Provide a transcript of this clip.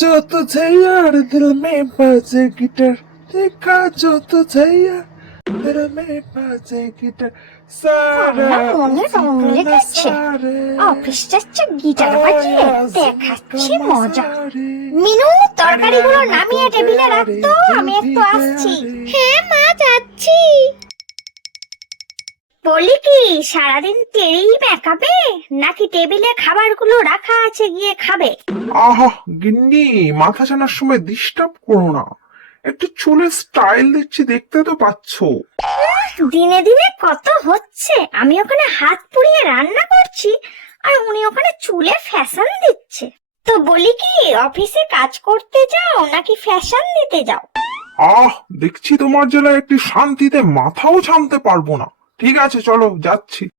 जो तुझे यार दिल में बाजे गिटार, देखा जो तुझे यार दिल में बाजे गिटार, सारा আমার মনে রং उसी का লেগেছে। नजारे, অফিস যাচ্ছে গিটার বাজিয়ে आया দেখাচ্ছি उसी का মজা। नजारे। মিনু, তরকারিগুলো নামিয়ে টেবিলে রাখতো, আমি একটু আসছি। হ্যাঁ মা, যাচ্ছি। বলি কি, সারাদিন তেড়েই মেকাবে নাকি টেবিলে খাবারগুলো রাখা আছে গিয়ে খাবে? আহা গিন্নি, মাথা ছানার সময় ডিস্টার্ব করো না, একটু চুলের স্টাইল দিচ্ছি, দেখতে তো পাচ্ছো। দিনে দিনে কত হচ্ছে, আমি ওখানে হাত পুড়িয়ে রান্না করছি আর উনি ওখানে চুলে ফ্যাশন দিচ্ছে। তো বলি কি, অফিসে কাজ করতে যাও নাকি ফ্যাশন দিতে যাও? দেখছি তোমার জেলায় একটি শান্তিতে মাথাও ছানতে পারবো না। ঠিক আছে, চলো যাচ্ছি।